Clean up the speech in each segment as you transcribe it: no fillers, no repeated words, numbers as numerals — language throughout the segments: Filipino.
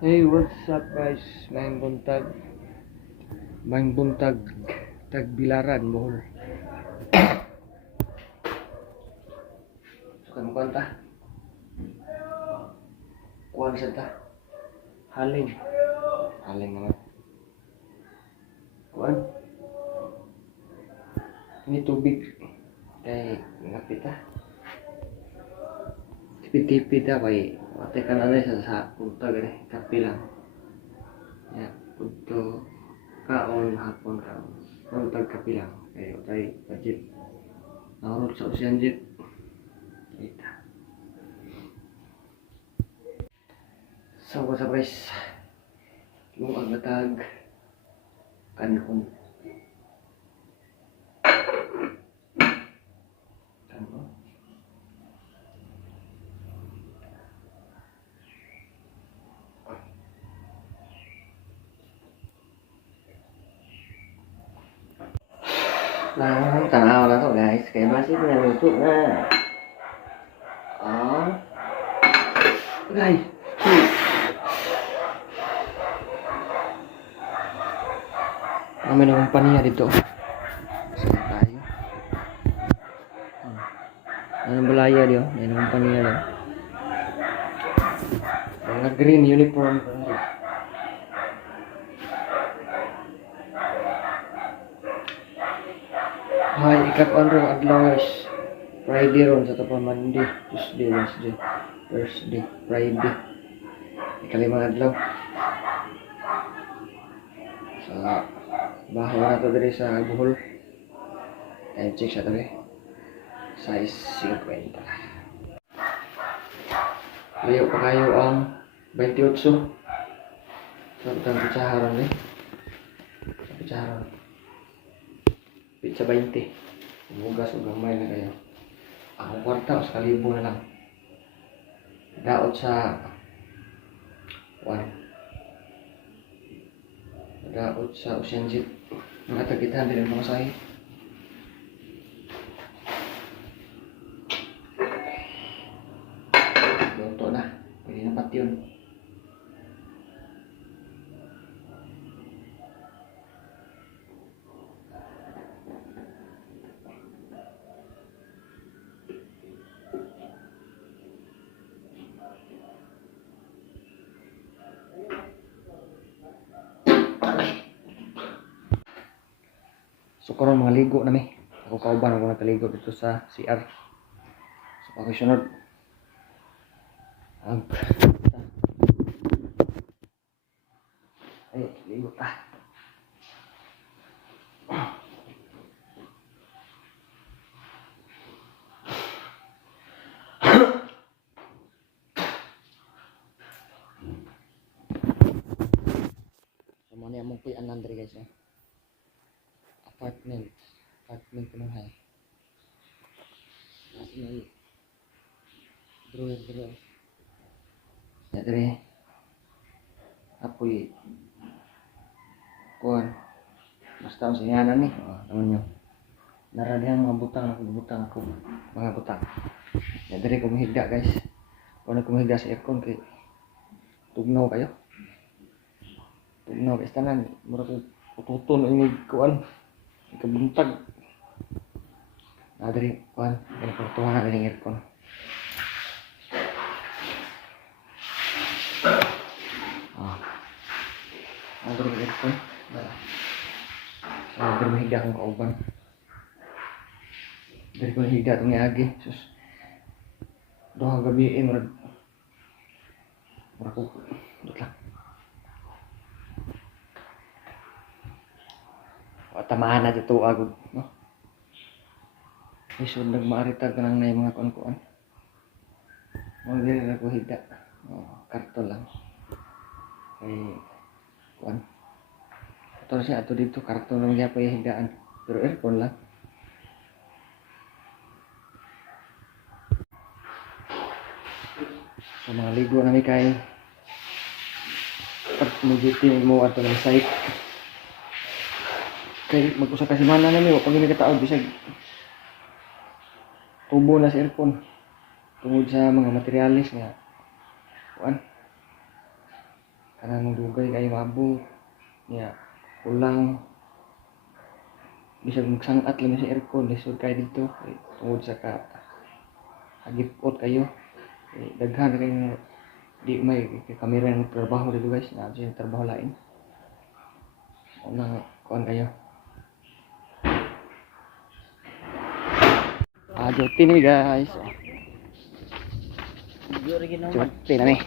Hey, what's up guys? Maing buntag, tagbilaran, Bohol. Suka mo kanta? Kuhan sa ta? Haling. Haling naman. Kuhan? Ini tubig. Kay ngapit ha? Tipid-tipid ha, kay wate ka na sa buntag eh, kapi lang. Ya, untuk kaon hapon kaon. Buntag kapi lang. Kay utay budget. Naurot sa usian jet. Kita. So what's up guys? Yung agatag kanon. Kanon. Nah, tanaw na to guys. Kaya masih naluto na. Oh. Guys. May naman paniya dito. Saan tayo? Ano balaya diyo? May naman paniya diyo. Mga green uniform. Hi, ikakuan ro adlaw guys. Friday ron sa tapang Monday, Tuesday, Wednesday, Thursday, Friday. Ikalimang adlaw. Sa baho na to diri sa Bohol. Time check sa tabi. Size 50. Layo pa kayo ang 28. Sa utang pitsaharon eh. Sa pitsaharon. Pitsa 20. Bugas o gamay na kayo. Ang kwarta o sa kalibo na lang. Daot sa 1. Daot sa Ocean Jet. Mga tagitan din ang mga sahi. Luto na. Pwede na pati yun. So karon mga ligo na mi. Ako kauban ako nagkaligo dito sa CR. So pagkasunod. Ay, ligo ta. So mo niya mong puyan lang diri guys. Apartment Pinuhay. National drawer. Ya diri. Apoy kuan. Basta ang sinyanan ni. Oh, naman nyo. Naradihan mga butang ako. Mga butang. Ya diri ko mahigda guys. Kung ako mahigda sa aircon kay tugnaw kayo. Tugnaw kay tanan. Mura ko pututon ang kuan. Ikabuntag. Diri kuan. Kaya portuhan na ng aircon. Ang diri ng aircon. Diri mahigda akong kauban. Diri ko mahigda itong iagi. Sus. Doha gabi mura ko. Dut lang. Tamaan na dito agad, no? Isod nagmaaritag ka lang na yung mga kuan-kuan. Mga dili na ko higda. Karton lang. Kay kuan. Ito siya ato dito karton lang siya pa yung higdaan. Pero aircon lang. So mga ligo na may kay pag mag-duty mo ato ng site. Kay mag-usa ka semana na mi, pag may kataod bisag tubo na sa aircon. Tungod sa mga materialis nga kuan Karena dugay kayo mabot. Ya, pulang bisa magsangat lang sa aircon, lisod kayo dito. Tungod sa hagipot kayo. Daghan kayo di may kamera ng trabaho dito guys, na yung trabaho lain. Unang kuan kayo. Duty nih guys. Duty na nih.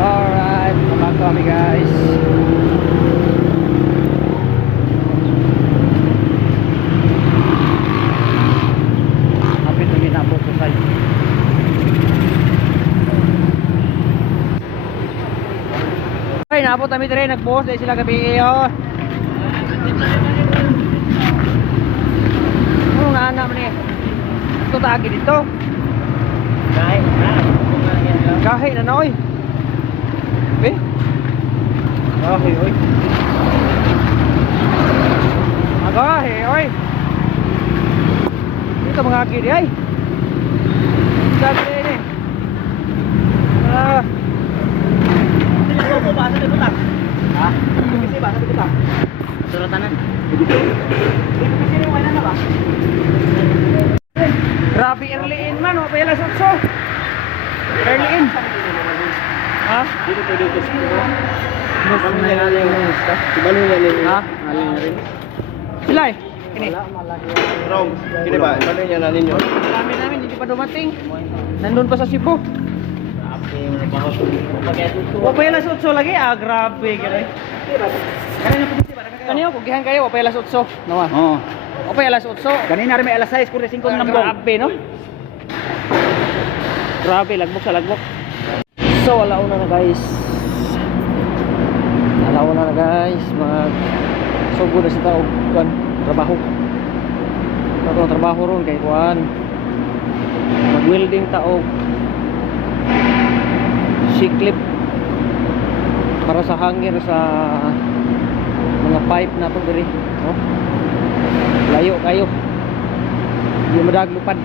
Alright, pulang kami guys. Hapit na ginabot ko sa'yo. Ay, naabot kami dire, nag-boss dahil sila gabi yun. Ano nga anak mo niya? Ito tagi dito. Kahit na oy. Eh? Kahit oy. Agahe oy. Ito mga kiri ay. Sabi ini. Ko ba sa utang? Ha? Kasi ba sa utang? Suratanan. Kasi ni wala na ba? Grabe early in man, o pala sa 8. Early in. Ha? Dito pwede ko siguro. Mas na aling gusto. Ibalo na rin. Ha? Aling na rin. Sila eh. Kini. Wrong. Kini ba? Ibalo niya na ninyo. Kami namin hindi pa dumating. Nandun pa sa Cebu. Wapay alas 8 lagi grabe gani. Kanina ko gihan kayo wapay alas 8. Nawa. Oo. Wapay alas 8. Kanina rin may alas 6 kurang 5 nambong. Grabe no. Grabe lagbok sa lagbok. So alauna na guys. Alauna na guys. Sugo na sa tao kan trabaho. Trabaho ron kay kuan. Mag-welding tao. Siklip para sa hangin sa mga pipe na ito diri, no? Layo kayo di madaglupad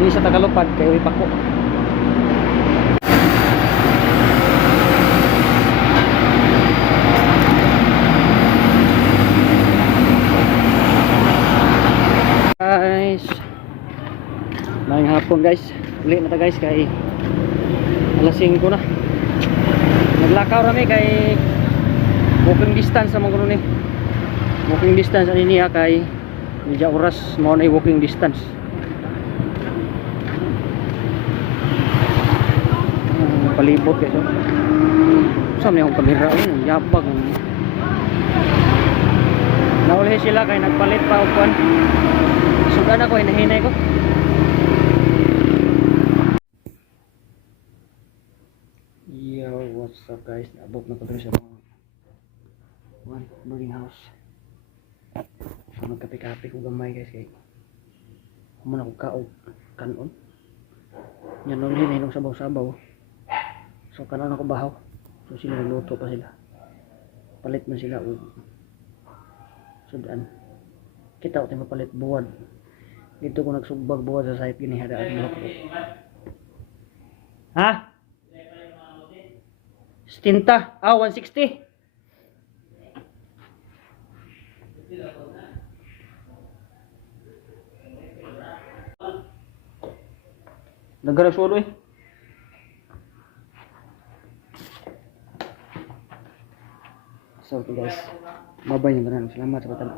di sa tagalupad kayo ipako. Guys, maayong hapon guys, uli na ta guys kay alas 5 na. Naglakaw rami kay walking distance sa mga ni. Walking distance ani niya kay medya oras mao na walking distance. Palibot kay so. Sa may akong kamera ay yabag. Nauli sila kay nagpalit pa og kuan. Sugan ako hinahinay ko. What's up guys, naabot na ko sa mga boarding house. So magkape-kape ko gamay guys kay humana ko kaog kanon yan nun hinahilong sabaw-sabaw. So kanon ako bahaw, so sila nagluto pa sila, palit man sila og sudan. Kita ko tayo mapalit buwad dito ko nagsugbag buwad sa site ginihadaan mo ko. Ha? Stinta, 160. Nagara solo eh. So okay guys, bye bye, salamat sa patan.